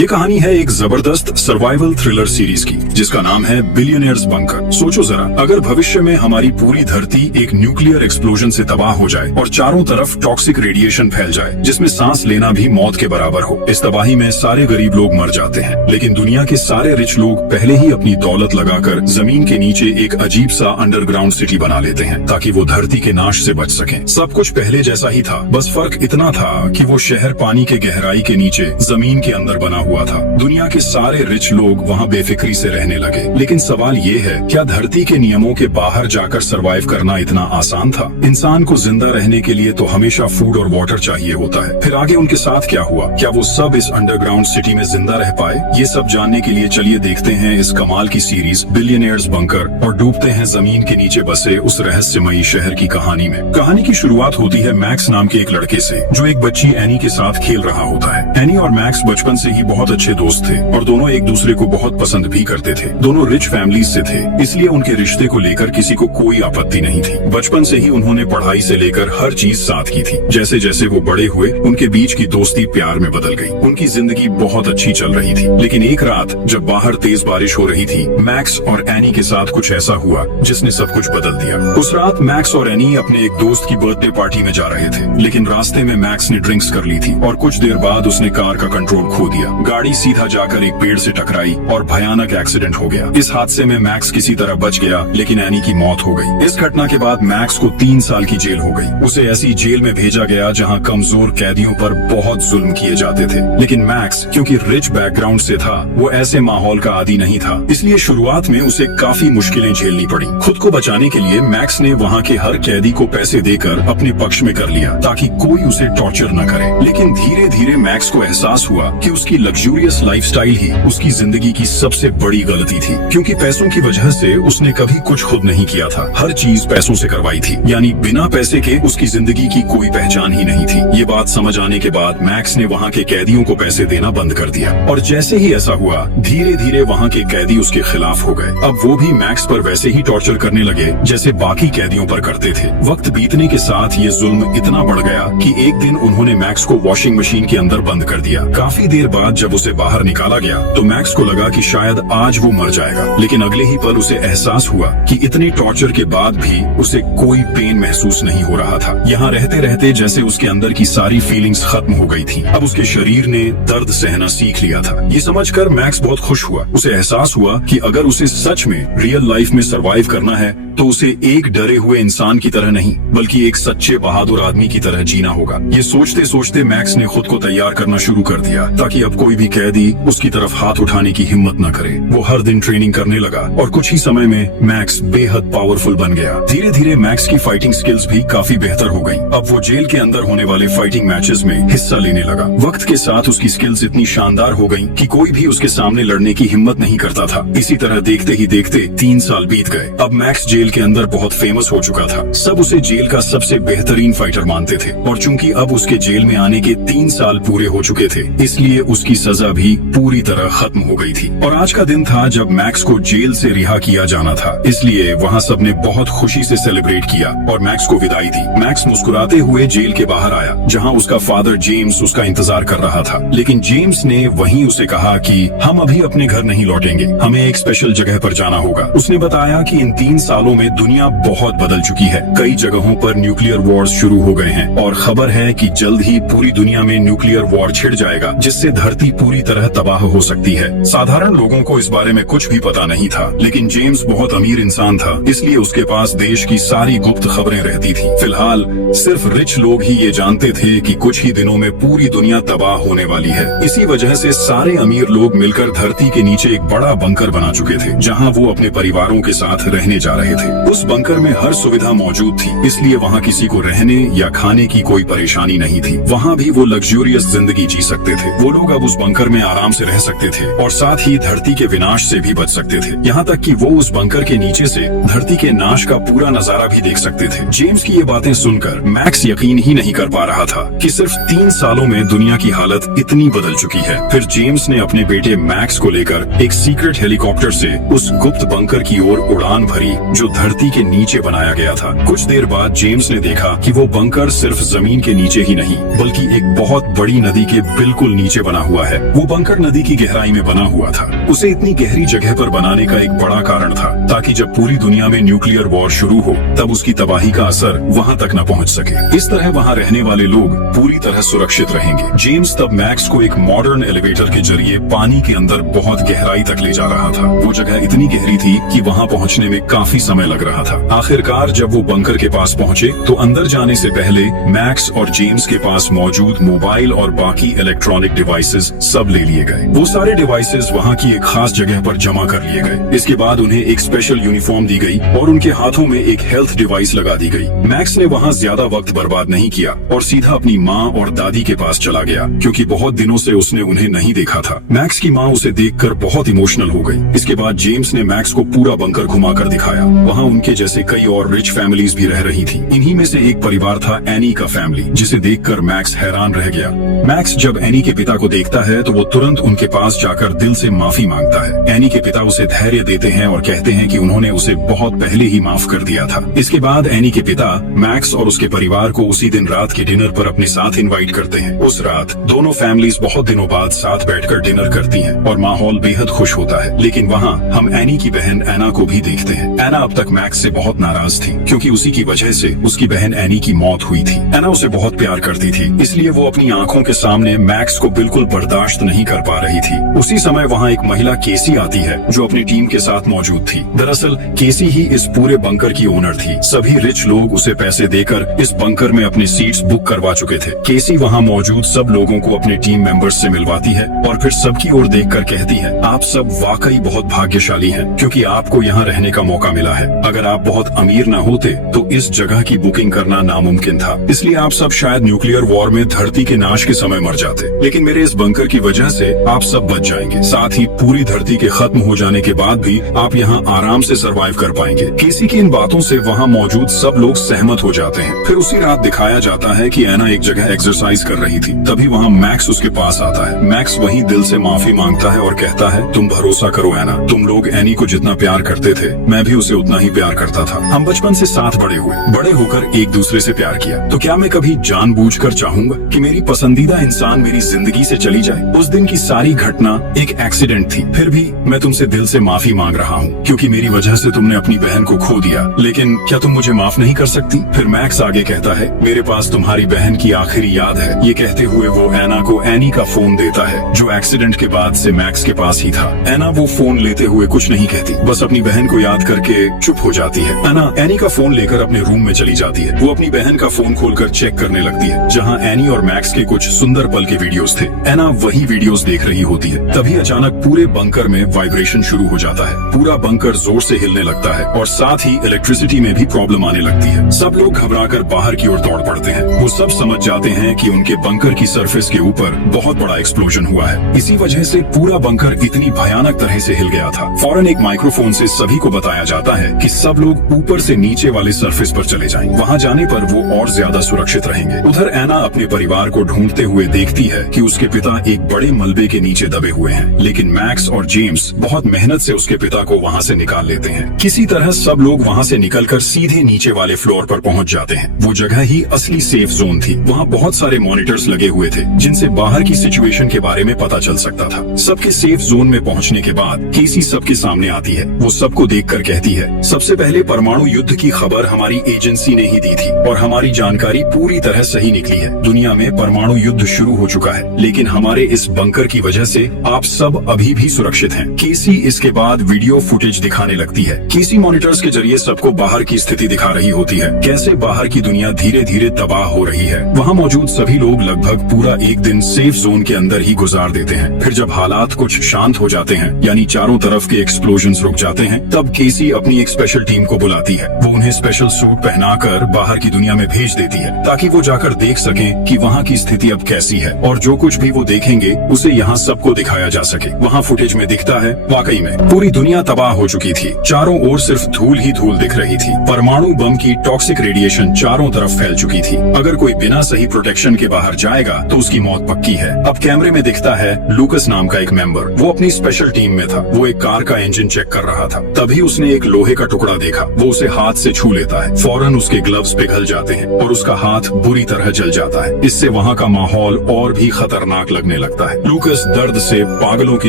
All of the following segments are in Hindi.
ये कहानी है एक जबरदस्त सर्वाइवल थ्रिलर सीरीज की, जिसका नाम है बिलियनियर्स बंकर। सोचो जरा, अगर भविष्य में हमारी पूरी धरती एक न्यूक्लियर एक्सप्लोजन से तबाह हो जाए और चारों तरफ टॉक्सिक रेडिएशन फैल जाए, जिसमें सांस लेना भी मौत के बराबर हो। इस तबाही में सारे गरीब लोग मर जाते हैं, लेकिन दुनिया के सारे रिच लोग पहले ही अपनी दौलत लगाकर जमीन के नीचे एक अजीब सा अंडरग्राउंड सिटी बना लेते हैं, ताकि वो धरती के नाश से बच सकें। सब कुछ पहले जैसा ही था, बस फर्क इतना था कि वो शहर पानी के गहराई के नीचे जमीन के अंदर बना हुआ था। दुनिया के सारे रिच लोग वहाँ बेफिक्री से रहने लगे। लेकिन सवाल ये है, क्या धरती के नियमों के बाहर जाकर सरवाइव करना इतना आसान था? इंसान को जिंदा रहने के लिए तो हमेशा फूड और वाटर चाहिए होता है। फिर आगे उनके साथ क्या हुआ? क्या वो सब इस अंडरग्राउंड सिटी में जिंदा रह पाए? ये सब जानने के लिए चलिए देखते हैं इस कमाल की सीरीज बिलियनियर्स बंकर और डूबते हैं जमीन के नीचे बसे उस रहस्यमयी शहर की कहानी में। कहानी की शुरुआत होती है मैक्स नाम के एक लड़के से, जो एक बच्ची एनी के साथ खेल रहा होता है। एनी और मैक्स बचपन से ही बहुत अच्छे दोस्त थे और दोनों एक दूसरे को बहुत पसंद भी करते थे। दोनों रिच फैमिली से थे, इसलिए उनके रिश्ते को लेकर किसी को कोई आपत्ति नहीं थी। बचपन से ही उन्होंने पढ़ाई से लेकर हर चीज साथ की थी। जैसे जैसे वो बड़े हुए, उनके बीच की दोस्ती प्यार में बदल गई। उनकी जिंदगी बहुत अच्छी चल रही थी। लेकिन एक रात जब बाहर तेज बारिश हो रही थी, मैक्स और एनी के साथ कुछ ऐसा हुआ जिसने सब कुछ बदल दिया। उस रात मैक्स और एनी अपने एक दोस्त की बर्थडे पार्टी में जा रहे थे, लेकिन रास्ते में मैक्स ने ड्रिंक्स कर ली थी और कुछ देर बाद उसने कार का कंट्रोल खो दिया। गाड़ी सीधा जाकर एक पेड़ से टकराई और भयानक एक्सीडेंट हो गया। इस हादसे में मैक्स किसी तरह बच गया, लेकिन एनी की मौत हो गई। इस घटना के बाद मैक्स को 3 साल की जेल हो गई। उसे ऐसी जेल में भेजा गया जहां कमजोर कैदियों पर बहुत जुल्म किए जाते थे। लेकिन मैक्स क्योंकि रिच बैकग्राउंड से था, वो ऐसे माहौल का आदी नहीं था, इसलिए शुरुआत में उसे काफी मुश्किलें झेलनी पड़ी। खुद को बचाने के लिए मैक्स ने वहाँ के हर कैदी को पैसे देकर अपने पक्ष में कर लिया, ताकि कोई उसे टॉर्चर न करे। लेकिन धीरे धीरे मैक्स को एहसास हुआ कि उसकी लग्जूरियस लाइफस्टाइल ही उसकी जिंदगी की सबसे बड़ी गलती थी, क्योंकि पैसों की वजह से उसने कभी कुछ खुद नहीं किया था। हर चीज पैसों से करवाई थी, यानी बिना पैसे के उसकी जिंदगी की कोई पहचान ही नहीं थी। ये बात समझ आने के बाद मैक्स ने वहाँ के कैदियों को पैसे देना बंद कर दिया, और जैसे ही ऐसा हुआ, धीरे धीरे वहाँ के कैदी उसके खिलाफ हो गए। अब वो भी मैक्स पर वैसे ही टॉर्चर करने लगे जैसे बाकी कैदियों पर करते थे। वक्त बीतने के साथ ये जुल्म इतना बढ़ गया कि एक दिन उन्होंने मैक्स को वॉशिंग मशीन के अंदर बंद कर दिया। काफी देर बाद जब उसे बाहर निकाला गया तो मैक्स को लगा कि शायद आज वो मर जाएगा, लेकिन अगले ही पल उसे एहसास हुआ कि इतने टॉर्चर के बाद भी उसे कोई पेन महसूस नहीं हो रहा था। यहाँ रहते रहते जैसे उसके अंदर की सारी फीलिंग्स खत्म हो गई थी। अब उसके शरीर ने दर्द सहना सीख लिया था। ये समझकर मैक्स बहुत खुश हुआ। उसे एहसास हुआ कि अगर उसे सच में रियल लाइफ में सरवाइव करना है तो उसे एक डरे हुए इंसान की तरह नहीं, बल्कि एक सच्चे बहादुर आदमी की तरह जीना होगा। ये सोचते सोचते मैक्स ने खुद को तैयार करना शुरू कर दिया, ताकि अब कोई भी कैदी उसकी तरफ हाथ उठाने की हिम्मत न करे। वो हर दिन ट्रेनिंग करने लगा और कुछ ही समय में मैक्स बेहद पावरफुल बन गया। धीरे धीरे मैक्स की फाइटिंग स्किल्स भी काफी बेहतर हो गई। अब वो जेल के अंदर होने वाले फाइटिंग मैचेस में हिस्सा लेने लगा। वक्त के साथ उसकी स्किल्स इतनी शानदार हो गई कि कोई भी उसके सामने लड़ने की हिम्मत नहीं करता था। इसी तरह देखते ही देखते 3 साल बीत गए। अब मैक्स जेल के अंदर बहुत फेमस हो चुका था। सब उसे जेल का सबसे बेहतरीन फाइटर मानते थे, और चूंकि अब उसके जेल में आने के 3 साल पूरे हो चुके थे, इसलिए उसकी सजा भी पूरी तरह खत्म हो गई थी। और आज का दिन था जब मैक्स को जेल से रिहा किया जाना था, इसलिए वहाँ सबने बहुत खुशी से सेलिब्रेट किया और मैक्स को विदाई दी। मैक्स मुस्कुराते हुए जेल के बाहर आया, जहाँ उसका फादर जेम्स उसका इंतजार कर रहा था। लेकिन जेम्स ने वहीं उसे कहा कि हम अभी अपने घर नहीं लौटेंगे, हमें एक स्पेशल जगह पर जाना होगा। उसने बताया कि इन 3 सालों में दुनिया बहुत बदल चुकी है। कई जगहों पर न्यूक्लियर वॉर्स शुरू हो गए हैं और खबर है कि जल्द ही पूरी दुनिया में न्यूक्लियर वॉर छिड़ जाएगा, जिससे धरती पूरी तरह तबाह हो सकती है। साधारण लोगों को इस बारे में कुछ भी पता नहीं था, लेकिन जेम्स बहुत अमीर इंसान था, इसलिए उसके पास देश की सारी गुप्त खबरें रहती थी। फिलहाल सिर्फ रिच लोग ही ये जानते थे कि कुछ ही दिनों में पूरी दुनिया तबाह होने वाली है। इसी वजह से सारे अमीर लोग मिलकर धरती के नीचे एक बड़ा बंकर बना चुके थे, जहाँ वो अपने परिवारों के साथ रहने जा रहे थे। उस बंकर में हर सुविधा मौजूद थी, इसलिए वहाँ किसी को रहने या खाने की कोई परेशानी नहीं थी। वहाँ भी वो लग्जूरियस जिंदगी जी सकते थे। वो लोग अब उस बंकर में आराम से रह सकते थे और साथ ही धरती के विनाश से भी बच सकते थे। यहाँ तक कि वो उस बंकर के नीचे से धरती के नाश का पूरा नजारा भी देख सकते थे। जेम्स की ये बातें सुनकर मैक्स यकीन ही नहीं कर पा रहा था कि सिर्फ 3 सालों में दुनिया की हालत इतनी बदल चुकी है। फिर जेम्स ने अपने बेटे मैक्स को लेकर एक सीक्रेट हेलीकॉप्टर से उस गुप्त बंकर की ओर उड़ान भरी, जो धरती के नीचे बनाया गया था। कुछ देर बाद जेम्स ने देखा कि वो बंकर सिर्फ जमीन के नीचे ही नहीं बल्कि एक बहुत बड़ी नदी के बिल्कुल नीचे बना हुआ है। वो बंकर नदी की गहराई में बना हुआ था। उसे इतनी गहरी जगह पर बनाने का एक बड़ा कारण था ताकि जब पूरी दुनिया में न्यूक्लियर वॉर शुरू हो तब उसकी तबाही का असर वहाँ तक न पहुँच सके। इस तरह वहाँ रहने वाले लोग पूरी तरह सुरक्षित रहेंगे। जेम्स तब मैक्स को एक मॉडर्न एलिवेटर के जरिए पानी के अंदर बहुत गहराई तक ले जा रहा था। वो जगह इतनी गहरी थी कि वहाँ पहुँचने में काफी समय लग रहा था। आखिरकार जब वो बंकर के पास पहुँचे तो अंदर जाने से पहले मैक्स और जेम्स के पास मौजूद मोबाइल और बाकी इलेक्ट्रॉनिक डिवाइसेस सब ले लिए गए। वो सारे डिवाइसेस वहाँ की एक खास जगह पर जमा कर लिए गए। इसके बाद उन्हें एक स्पेशल यूनिफॉर्म दी गई और उनके हाथों में एक हेल्थ डिवाइस लगा दी गई। मैक्स ने वहाँ ज्यादा वक्त बर्बाद नहीं किया और सीधा अपनी माँ और दादी के पास चला गया क्योंकि बहुत दिनों से उसने उन्हें नहीं देखा था। मैक्स की माँ उसे देखकर बहुत इमोशनल हो गई। इसके बाद जेम्स ने मैक्स को पूरा बंकर घुमाकर दिखाया। वहाँ उनके जैसे कई और रिच फैमिलीज भी रह रही थी। इन्हीं में से एक परिवार था एनी का फैमिली, जिसे देखकर मैक्स हैरान रह गया। मैक्स जब एनी के पिता को देखता है तो वो तुरंत उनके पास जाकर दिल से माफी मांगता है। एनी के पिता उसे धैर्य देते हैं और कहते हैं कि उन्होंने उसे बहुत पहले ही माफ कर दिया था। इसके बाद एनी के पिता मैक्स और उसके परिवार को उसी दिन रात के डिनर पर अपने साथ इनवाइट करते हैं। उस रात दोनों फैमिलीज बहुत दिनों बाद साथ बैठकर डिनर करती हैं और माहौल बेहद खुश होता है। लेकिन वहाँ हम एनी की बहन एना को भी देखते हैं। एना अब तक मैक्स से बहुत नाराज थी क्योंकि उसी की वजह से उसकी बहन एनी की मौत हुई थी। एना उसे बहुत प्यार करती थी, इसलिए वो अपनी आंखों के सामने मैक्स को बिल्कुल बर्दाश्त नहीं कर पा रही थी। उसी समय वहाँ एक महिला केसी आती है जो अपनी टीम के साथ मौजूद थी। दरअसल केसी ही इस पूरे बंकर की ओनर थी। सभी रिच लोग उसे पैसे देकर इस बंकर में अपने सीट्स बुक करवा चुके थे। केसी वहाँ मौजूद सब लोगों को अपने टीम मेंबर्स से मिलवाती है और फिर सबकी ओर देखकर कहती है, आप सब वाकई बहुत भाग्यशाली हैं क्योंकि आपको यहाँ रहने का मौका मिला है। अगर आप बहुत अमीर न होते तो इस जगह की बुकिंग करना नामुमकिन था। इसलिए आप सब शायद न्यूक्लियर वॉर में धरती के नाश के समय मर जाते, लेकिन मेरे इस बंकर की वजह से आप सब बच जाएंगे। साथ ही पूरी धरती के खत्म हो जाने के बाद भी आप यहाँ आराम से सरवाइव कर पाएंगे। केसी की इन बातों से वहाँ मौजूद सब लोग सहमत हो जाते हैं। फिर उसी रात दिखाया जाता है कि एना एक जगह एक्सरसाइज कर रही थी। तभी वहाँ मैक्स उसके पास आता है। मैक्स वहीं दिल से माफी मांगता है और कहता है, तुम भरोसा करो एना, तुम लोग एनी को जितना प्यार करते थे मैं भी उसे उतना ही प्यार करता था। हम बचपन से साथ बड़े हुए, बड़े होकर एक दूसरे से प्यार किया, तो क्या मैं कभी जानबूझकर चाहूंगा कि मेरी पसंदीदा इंसान मेरी जिंदगी से चली जाए? उस दिन की सारी घटना एक एक्सीडेंट थी। फिर भी मैं तुमसे दिल से माफी मांग रहा हूँ क्योंकि मेरी वजह से तुमने अपनी बहन को खो दिया, लेकिन क्या तुम मुझे माफ नहीं कर सकती? फिर मैक्स आगे कहता है, मेरे पास तुम्हारी बहन की आखिरी याद है। ये कहते हुए वो एना को एनी का फोन देता है जो एक्सीडेंट के बाद से मैक्स के पास ही था। एना वो फोन लेते हुए कुछ नहीं कहती, बस अपनी बहन को याद करके चुप हो जाती है। एना एनी का फोन लेकर अपने रूम में चली जाती है। वो अपनी बहन का फोन खोलकर चेक करने लगती है जहाँ एनी और मैक्स के कुछ सुंदर पल के वीडियोस थे। एना वही वीडियोस देख रही होती है। तभी अचानक पूरे बंकर में वाइब्रेशन शुरू हो जाता है। पूरा बंकर जोर से हिलने लगता है और साथ ही इलेक्ट्रिसिटी में भी प्रॉब्लम आने लगती है। सब लोग घबराकर बाहर की ओर दौड़ पड़ते हैं। वो सब समझ जाते हैं कि उनके बंकर की सरफेस के ऊपर बहुत बड़ा एक्सप्लोजन हुआ है। इसी वजह से पूरा बंकर इतनी भयानक तरह से हिल गया था। फौरन एक माइक्रोफोन से सभी को बताया जाता है कि सब लोग ऊपर से नीचे वाले सरफेस पर चले जाएं। वहां जाने पर वो और ज्यादा सुरक्षित रहेंगे। उधर एना अपने परिवार को ढूंढते हुए देखती है कि उसके पिता एक बड़े मलबे के नीचे दबे हुए हैं, लेकिन मैक्स और जेम्स बहुत मेहनत से उसके पिता को वहां से निकाल लेते हैं। किसी तरह सब लोग वहां से निकलकर सीधे नीचे वाले फ्लोर पर पहुंच जाते हैं। वो जगह ही असली सेफ जोन थी। वहाँ बहुत सारे मॉनिटर्स लगे हुए थे जिनसे बाहर की सिचुएशन के बारे में पता चल सकता था। सबके सेफ जोन में पहुंचने के बाद केसी सबके सामने आती है। वो सबको देखकर कहती है, सबसे पहले परमाणु युद्ध की खबर हमारी एजेंसी ने ही दी थी और हमारी जानकारी पूरी तरह सही निकली है। दुनिया में परमाणु युद्ध शुरू हो चुका है, लेकिन हमारे इस बंकर की वजह से आप सब अभी भी सुरक्षित हैं। केसी इसके बाद वीडियो फुटेज दिखाने लगती है। केसी मॉनिटर्स के जरिए सबको बाहर की स्थिति दिखा रही होती है, कैसे बाहर की दुनिया धीरे धीरे तबाह हो रही है। वहाँ मौजूद सभी लोग लगभग पूरा एक दिन सेफ जोन के अंदर ही गुजार देते हैं। फिर जब हालात कुछ शांत हो जाते हैं, यानी चारों तरफ के एक्सप्लोजन्स रुक जाते हैं, तब केसी अपनी एक स्पेशल टीम को बुलाती है। वो उन्हें स्पेशल सूट पहनाकर बाहर की दुनिया में भेज देती है ताकि वो जाकर देख सकें कि वहाँ की स्थिति अब कैसी है और जो कुछ भी वो देखेंगे उसे यहाँ सबको दिखाया जा सके। वहाँ फुटेज में दिखता है वाकई में पूरी दुनिया तबाह हो चुकी थी। चारों ओर सिर्फ धूल ही धूल दिख रही थी। परमाणु बम की टॉक्सिक रेडिएशन चारों तरफ फैल चुकी थी। अगर कोई बिना सही प्रोटेक्शन के बाहर जाएगा तो उसकी मौत पक्की है। अब कैमरे में दिखता है लूकस नाम का एक मेंबर। वो अपनी स्पेशल टीम में था। वो एक कार का इंजन चेक कर रहा था। तभी उसने एक लोहे का टुकड़ा देखा, वो उसे हाथ से छू लेता है। फौरन उसके ग्लव्स पिघल जाते हैं और उसका हाथ बुरी तरह जल जाता है। इससे वहाँ का माहौल और भी खतरनाक लगने लगता है। लूकस दर्द से पागलों की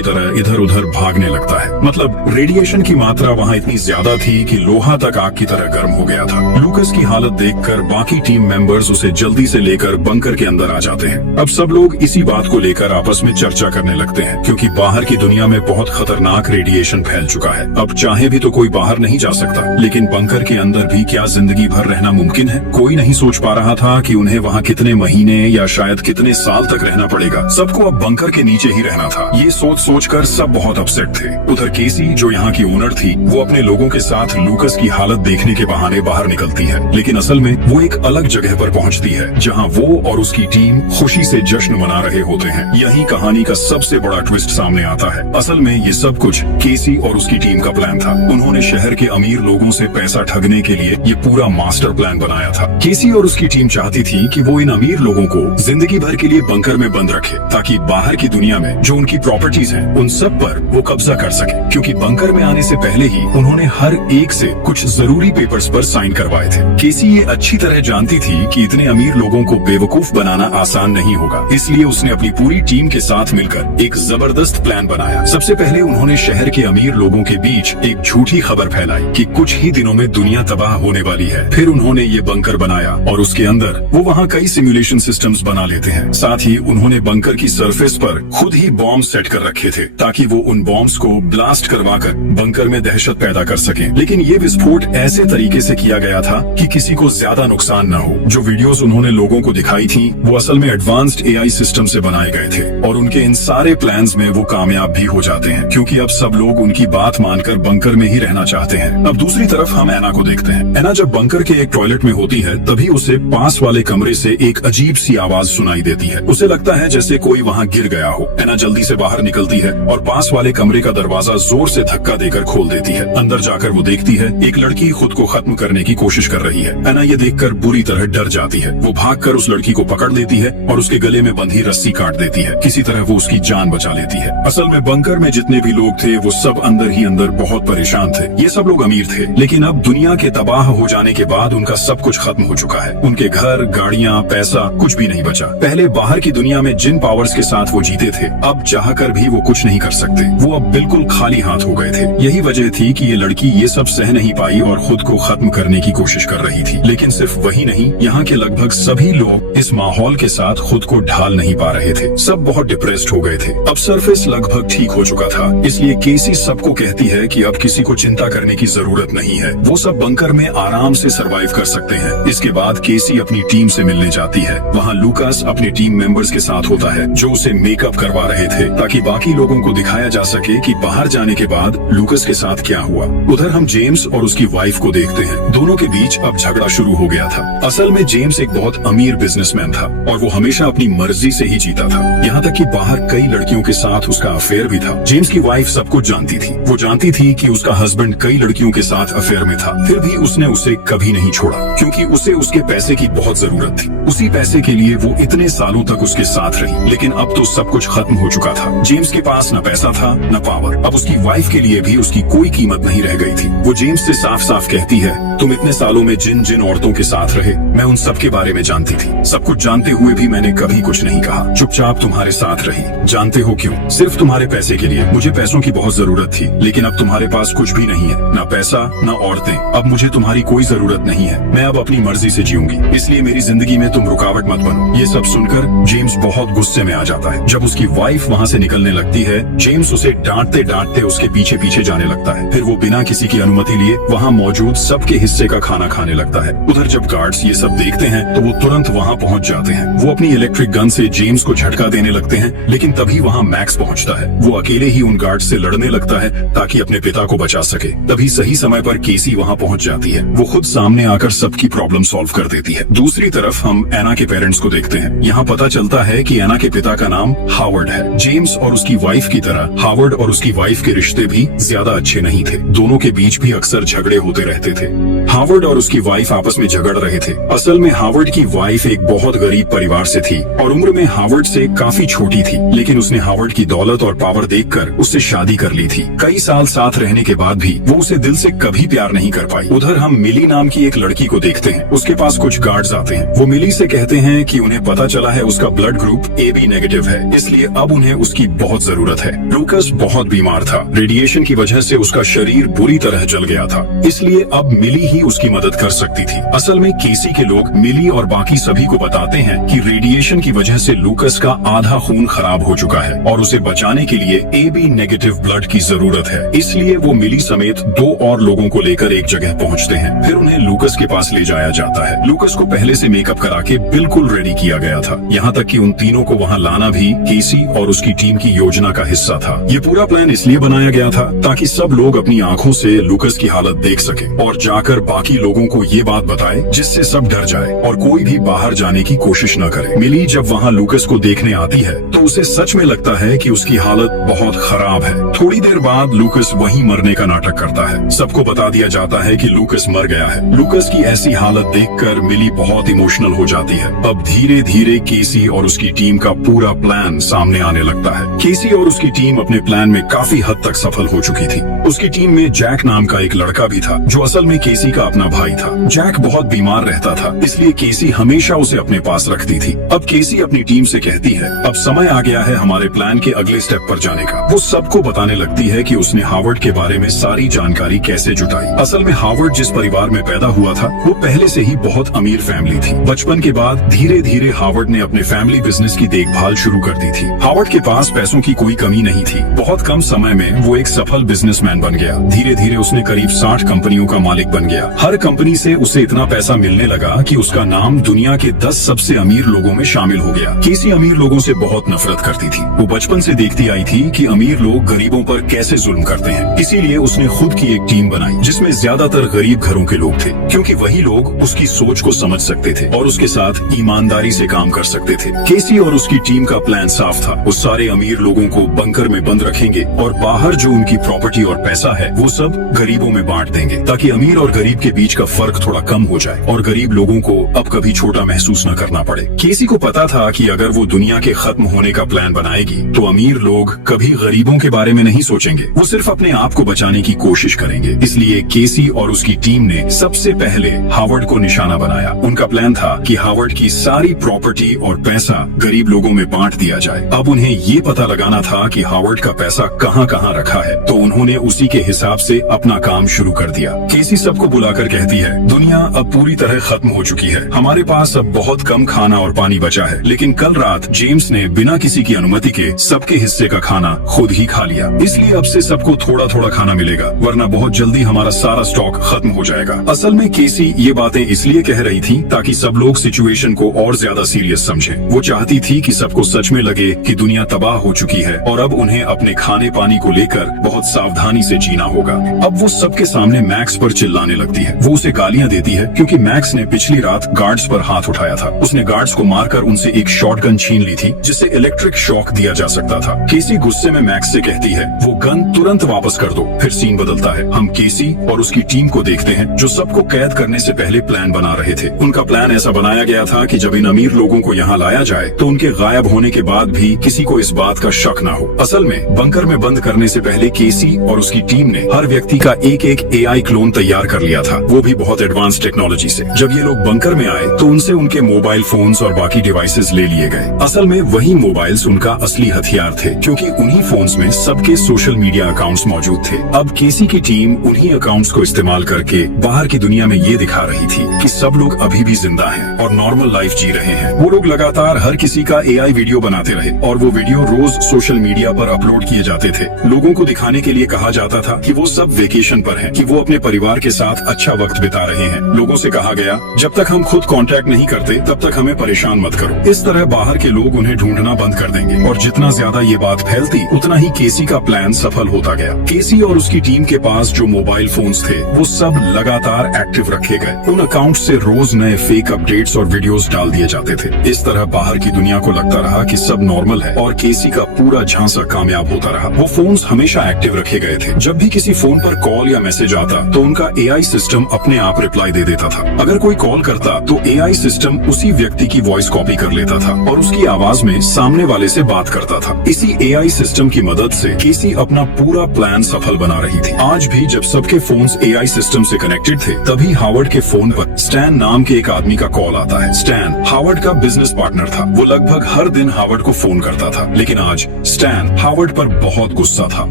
तरह इधर उधर भागने लगता है। मतलब रेडिएशन की मात्रा वहाँ इतनी ज्यादा थी कि लोहा तक आग की तरह गर्म हो गया था। लूकस की हालत देखकर बाकी टीम मेंबर्स उसे जल्दी से लेकर बंकर के अंदर आ जाते हैं। अब सब लोग इसी बात को लेकर आपस में चर्चा करने लगते हैं, क्योंकि बाहर की दुनिया में बहुत खतरनाक रेडिएशन फैल चुका है। अब चाहे भी तो कोई बाहर नहीं जा सकता, लेकिन बंकर के अंदर भी क्या जिंदगी भर रहना मुमकिन है? कोई नहीं सोच पा रहा था कि उन्हें वहाँ कितने महीने या शायद कितने साल तक रहना पड़ेगा। सबको अब बंकर के नीचे ही रहना था। ये सोच कर सब बहुत अपसेट थे। उधर केसी, जो यहाँ की ओनर थी, वो अपने लोगों के साथ लूकस की हालत देखने के बहाने बाहर निकलती है, लेकिन असल में वो एक अलग जगह पर पहुँचती है, जहाँ वो और उसकी टीम खुशी से जश्न मना रहे होते हैं। यही कहानी का सबसे बड़ा ट्विस्ट सामने आता है। असल में ये सब कुछ केसी और उसकी टीम का प्लान था। उन्होंने शहर के अमीर लोगों से पैसा ठगने के लिए ये पूरा मास्टर प्लान बनाया था। केसी और उसकी टीम चाहती थी कि वो इन अमीर लोगों को जिंदगी भर के लिए बंकर में बंद रखे, ताकि बाहर की दुनिया में जो उनकी प्रॉपर्टीज हैं, उन सब पर वो कब्जा कर सके। क्योंकि बंकर में आने से पहले ही उन्होंने हर एक से कुछ जरूरी पेपर्स पर साइन करवाए थे। केसी ये अच्छी तरह जानती थी कि इतने अमीर लोगों को बेवकूफ बनाना आसान नहीं होगा, इसलिए उसने अपनी पूरी टीम के साथ मिलकर एक जबरदस्त प्लान बनाया। सबसे पहले उन्होंने शहर के अमीर लोगों के बीच एक झूठी खबर फैलाई कि कुछ ही दिनों में दुनिया तबाह होने वाली है। फिर उन्होंने ये बंकर बनाया और उसके अंदर वो वहाँ कई सिमुलेशन सिस्टम्स बना लेते हैं। साथ ही उन्होंने बंकर की सरफेस पर खुद ही बॉम्ब सेट कर रखे थे, ताकि वो उन बॉम्ब्स को ब्लास्ट करवाकर बंकर में दहशत पैदा कर सके। लेकिन ये विस्फोट ऐसे तरीके से किया गया था कि किसी को ज्यादा नुकसान न हो। जो वीडियोस उन्होंने लोगों को दिखाई थी, वो असल में एडवांस्ड एआई सिस्टम से बनाए गए थे, और उनके इन सारे प्लान्स में वो कामयाब भी हो जाते हैं, क्योंकि अब सब लोग उनकी बात मानकर बंकर में ही रहना चाहते हैं। अब दूसरी तरफ हम एना को देखते हैं। एना जब बंकर के एक टॉयलेट में होती है, तभी उसे पास वाले कमरे से एक अजीब सी आवाज सुनाई देती है। उसे लगता है जैसे कोई वहाँ गिर गया हो। एना जल्दी से बाहर निकलती है और पास वाले कमरे का दरवाजा जोर से धक्का देकर खोल देती है। अंदर जाकर वो देखती है एक लड़की खुद को खत्म करने की कोशिश कर रही है। एना ये देखकर बुरी तरह डर जाती है। वो भागकर उस लड़की को पकड़ लेती है और उसके गले में बंधी रस्सी काट देती है। किसी तरह वो उसकी जान बचा लेती है। असल में बंकर में जितने भी लोग थे, वो सब अंदर ही अंदर बहुत परेशान थे। ये सब लोग अमीर थे, लेकिन अब दुनिया के तबाह हो जाने के बाद उनका सब कुछ खत्म हो चुका है। उनके घर, गाड़ियाँ, पैसा, कुछ भी नहीं बचा। पहले बाहर की दुनिया में जिन पावर्स के साथ वो जीते थे, अब चाहकर भी वो कुछ नहीं कर सकते। वो अब बिल्कुल खाली हाथ हो गए थे। यही वजह थी कि ये लड़की ये सब सह नहीं पाई और खुद को खत्म करने की कोशिश कर रही थी। लेकिन सिर्फ वही नहीं, यहाँ के लगभग सभी लोग इस माहौल के साथ खुद को ढाल नहीं पा रहे थे। सब बहुत डिप्रेस्ड हो गए थे। अब सरफेस लगभग ठीक हो चुका था, इसलिए केसी सबको कहती है कि अब किसी को चिंता करने की जरूरत नहीं है। वो सब बंकर में आराम से सरवाइव कर सकते हैं। इसके बाद केसी अपनी टीम से मिलने जाती है। वहाँ लूकास अपने टीम मेंबर्स के साथ होता है, जो उसे मेकअप करवा रहे थे, ताकि बाकी लोगों को दिखाया जा सके कि बाहर जाने के बाद लूकास के साथ क्या हुआ। उधर हम जेम्स और उसकी वाइफ को देखते हैं। दोनों के बीच अब झगड़ा शुरू हो गया था। असल में जेम्स एक बहुत अमीर बिजनेसमैन था और वो हमेशा अपनी मर्जी से ही जीता था। यहाँ तक कि बाहर कई लड़कियों के साथ उसका अफेयर भी था। जेम्स की वाइफ सब कुछ जानती थी। वो जानती थी कि उसका हस्बैंड कई लड़कियों के साथ अफेयर में था, फिर भी उसने उसे कभी नहीं छोड़ा, क्योंकि उसे उसके पैसे की बहुत जरूरत थी। उसी पैसे के लिए वो इतने सालों तक उसके साथ रही। लेकिन अब तो सब कुछ खत्म हो चुका था। जेम्स के पास न पैसा था न पावर। अब उसकी वाइफ के लिए भी उसकी कोई कीमत नहीं रह गई थी। वो जेम्स से साफ साफ कहती है, तुम इतने सालों में जिन जिन औरतों के साथ रहे, मैं उन सब के बारे में जानती थी। सब कुछ जानते हुए भी मैंने कभी कुछ नहीं कहा, चुपचाप तुम्हारे साथ रही। जानते हो क्यों? सिर्फ तुम्हारे पैसे के लिए। मुझे पैसों की बहुत जरूरत थी, लेकिन अब तुम्हारे पास कुछ भी नहीं है, न पैसा न औरतें। अब मुझे तुम्हारी कोई जरूरत नहीं है। मैं अब अपनी मर्जी से जीऊंगी, इसलिए मेरी जिंदगी में तुम रुकावट मत बनो। ये सब सुनकर जेम्स बहुत गुस्से में आ जाता है। जब उसकी वाइफ वहाँ से निकलने लगती है, जेम्स उसे डांटते डांटते उसके पीछे पीछे जाने लगता है। फिर वो बिना किसी की अनुमति लिए वहाँ मौजूद सबके हिस्से का खाना खाने लगता है। उधर जब गार्ड्स ये सब देखते हैं, तो वो तुरंत वहाँ पहुँच जाते हैं। वो अपनी इलेक्ट्रिक गन से जेम्स को झटका देने लगते हैं, लेकिन तभी वहाँ मैक्स पहुँचता है। वो अकेले ही उन गार्ड से लड़ने लगता है ताकि अपने पिता को बचा सके। तभी सही समय पर केसी वहाँ पहुँच जाती है। वो खुद सामने आकर सबकी प्रॉब्लम सॉल्व कर देती है। दूसरी तरफ हम एना के पेरेंट्स को देखते हैं। यहाँ पता चलता है कि एना के पिता का नाम हावर्ड है। जेम्स और उसकी वाइफ की तरह हावर्ड और उसकी वाइफ के रिश्ते भी ज्यादा अच्छे नहीं थे। दोनों के बीच भी अक्सर झगड़े होते रहते थे। हावर्ड और उसकी वाइफ आपस में झगड़ रहे थे। असल में हावर्ड की वाइफ एक बहुत गरीब परिवार से थी और उम्र में हावर्ड से काफी छोटी थी, लेकिन उसने हावर्ड की दौलत और पावर देखकर उससे शादी कर ली थी। कई साल साथ रहने के बाद भी वो उसे दिल से कभी प्यार नहीं कर पाई। उधर हम मिली नाम की एक लड़की को देखते हैं। उसके पास कुछ गार्ड्स आते हैं। वो मिली से कहते हैं कि उन्हें पता चला है उसका ब्लड ग्रुप AB नेगेटिव है, इसलिए अब उन्हें उसकी बहुत जरूरत है। लूकस बहुत बीमार था। रेडिएशन की वजह से उसका शरीर बुरी तरह जल गया था, इसलिए अब मिली ही उसकी मदद कर सकती थी। असल में केसी के लोग मिली और बाकी सभी को बताते हैं कि रेडिएशन की वजह से लूकस का आधा खून खराब हो चुका है और उसे बचाने के लिए AB नेगेटिव ब्लड की जरूरत है। इसलिए वो मिली समेत 2 और लोगों को लेकर एक जगह पहुंचते हैं। फिर उन्हें लूकस के पास ले जाया जाता है। लूकस को पहले से मेकअप करा के बिल्कुल रेडी किया गया था, यहाँ तक कि उन तीनों को वहाँ लाना भी केसी और उसकी टीम की योजना का हिस्सा था। ये पूरा प्लान इसलिए बनाया गया था ताकि सब लोग अपनी आंखों से लूकस की हालत देख सके और जाकर बाकी लोगों को ये बात बताए जिससे सब डर जाए और कोई भी बाहर जाने की कोशिश न करे। मिली जब वहाँ लूकस को देखने आती है तो उसे सच में लगता है कि उसकी हालत बहुत खराब है। थोड़ी देर बाद लूकस वहीं मरने का नाटक करता है। सबको बता दिया जाता है कि लूकस मर गया है। लूकस की ऐसी हालत देखकर मिली बहुत इमोशनल हो जाती है। अब धीरे धीरे केसी और उसकी टीम का पूरा प्लान सामने आने लगता है। केसी और उसकी टीम अपने प्लान में काफी हद तक सफल हो चुकी थी। उसकी टीम में जैक नाम का एक लड़का भी था जो असल में केसी का अपना भाई था। जैक बहुत बीमार रहता था, इसलिए केसी हमेशा उसे अपने पास रखती थी। अब केसी अपनी टीम से कहती है, अब समय आ गया है हमारे प्लान के अगले स्टेप पर जाने का। वो सबको बताने लगती है कि उसने हार्वर्ड के बारे में सारी जानकारी कैसे जुटाई। असल में हार्वर्ड जिस परिवार में पैदा हुआ था वो पहले से ही बहुत अमीर फैमिली थी। बचपन के बाद धीरे धीरे हार्वर्ड ने अपने फैमिली बिजनेस की देखभाल शुरू कर दी थी। हार्वर्ड के पास पैसों की कोई कमी नहीं थी। बहुत कम समय में वो एक सफल बिजनेसमैन बन गया। धीरे धीरे उसने करीब 60 कंपनियों का मालिक बन गया। हर कंपनी से उसे इतना पैसा मिलने लगा कि उसका नाम दुनिया के 10 सबसे अमीर लोगों में शामिल हो गया। केसी अमीर लोगों से बहुत नफरत करती थी। वो बचपन से देखती आई थी कि अमीर लोग गरीबों पर कैसे जुल्म करते हैं। इसीलिए उसने खुद की एक टीम बनाई जिसमें ज्यादातर गरीब घरों के लोग थे, क्योंकि वही लोग उसकी सोच को समझ सकते थे और उसके साथ ईमानदारी से काम कर सकते थे। केसी और उसकी टीम का प्लान साफ था। वो सारे अमीर लोगों को बंकर में बंद रखेंगे और बाहर जो उनकी प्रॉपर्टी और पैसा है वो सब गरीबों में बांट देंगे, ताकि अमीर और गरीब के बीच का फर्क थोड़ा कम हो जाए और गरीब लोगों को अब कभी छोटा महसूस न करना पड़े। केसी को पता था कि अगर वो दुनिया के खत्म होने का प्लान बनाएगी तो अमीर लोग कभी गरीबों के बारे में नहीं सोचेंगे, वो सिर्फ अपने आप को बचाने की कोशिश करेंगे। इसलिए केसी और उसकी टीम ने सबसे पहले हार्वर्ड को निशाना बनाया। उनका प्लान था कि हार्वर्ड की सारी प्रॉपर्टी और पैसा गरीब लोगों में बांट दिया जाए। अब उन्हें ये पता लगाना था कि हार्वर्ड का पैसा कहाँ कहाँ रखा है, तो उन्होंने उसी के हिसाब से अपना काम शुरू कर दिया। केसी सबको बुलाकर कहती है, दुनिया अब पूरी तरह खत्म हो चुकी है। हमारे पास अब बहुत कम खाना और पानी बचा है, लेकिन कल रात जेम्स ने बिना किसी की अनुमति के सबके हिस्से का खाना खुद ही खा लिया। इसलिए अब से सबको थोड़ा थोड़ा खाना मिलेगा, वरना बहुत जल्दी हमारा सारा स्टॉक खत्म हो जाएगा। असल में केसी ये बातें इसलिए कह रही थी ताकि सब लोग सिचुएशन को और ज्यादा सीरियस समझें। वो चाहती थी कि सबको सच में लगे कि दुनिया तबाह हो चुकी है और अब उन्हें अपने खाने पानी को लेकर बहुत सावधानी से जीना होगा। अब वो सबके सामने मैक्स पर चिल्लाने लगती है। वो उसे गालियां देती है क्योंकि मैक्स ने पिछली रात गार्ड्स पर हाथ उठाया था। उसने गार्ड्स को मारकर उनसे एक शॉटगन छीन ली थी जिससे इलेक्ट्रिक शॉक दिया जा सकता था। केसी गुस्से में मैक्स से कहती है, वो गन तुरंत वापस कर दो। फिर सीन बदलता है। हम केसी और उसकी टीम को देखते हैं जो सबको कैद करने से पहले प्लान बना रहे थे। उनका प्लान ऐसा बनाया गया था कि जब इन अमीर लोगों को यहाँ लाया जाए तो उनके गायब होने के बाद भी किसी को इस बात का शक न हो। असल में बंकर में बंद करने से पहले केसी और उसकी टीम ने हर व्यक्ति का एक एक AI क्लोन तैयार कर लिया था, वो भी बहुत एडवांस टेक्नोलॉजी से। जब ये लोग बंकर में आए तो उनसे उनके मोबाइल फोन्स और बाकी डिवाइसेस ले लिए गए। असल में वही मोबाइल्स उनका असली हथियार थे, क्योंकि उन्हीं फोन्स में सबके सोशल मीडिया अकाउंट्स मौजूद थे। अब केसी की टीम उन्हीं अकाउंट्स को इस्तेमाल करके बाहर की दुनिया में ये दिखा रही थी कि सब लोग अभी भी जिंदा हैं और नॉर्मल लाइफ जी रहे हैं। वो लोग लगातार हर किसी का AI वीडियो बनाते रहे और वो वीडियो रोज सोशल मीडिया पर अपलोड किए जाते थे। लोगों को दिखाने के लिए कहा जाता था कि वो सब वेकेशन पर हैं, कि वो अपने परिवार के साथ अच्छा वक्त बिता रहे हैं। लोगों से कहा गया, जब तक हम खुद कांटेक्ट नहीं करते तब तक हमें परेशान मत करो। इस तरह बाहर के लोग उन्हें ढूंढना बंद कर देंगे और जितना ज्यादा ये बात फैलती उतना ही केसी का प्लान सफल होता गया। केसी और उसकी टीम के पास जो मोबाइल फोन्स थे वो सब लगातार एक्टिव रखे गए। उन अकाउंट से रोज नए फेक अपडेट्स और वीडियोस डाल दिए जाते थे। इस तरह बाहर की दुनिया को लगता रहा कि सब नॉर्मल है और केसी का पूरा झांसा कामयाब होता रहा। वो फोन्स हमेशा एक्टिव रखे गए थे। जब भी किसी फोन पर कॉल या मैसेज आता तो उनका AI सिस्टम अपने आप रिप्लाई दे देता था। अगर कोई कॉल करता तो AI सिस्टम उसी व्यक्ति की वॉइस कॉपी कर लेता था और उसकी आवाज में सामने वाले से बात करता था। इसी AI सिस्टम की मदद से केसी अपना पूरा प्लान सफल बना रही थी। आज भी जब सबके फोन्स एआई सिस्टम से कनेक्टेड थे, तभी हार्वर्ड के फोन पर स्टैन नाम के एक आदमी का कॉल आता है। स्टैन हार्वर्ड का बिजनेस पार्टनर था। वो लगभग हर दिन हार्वर्ड को फोन करता था, लेकिन आज स्टैन हार्वर्ड पर बहुत गुस्सा था,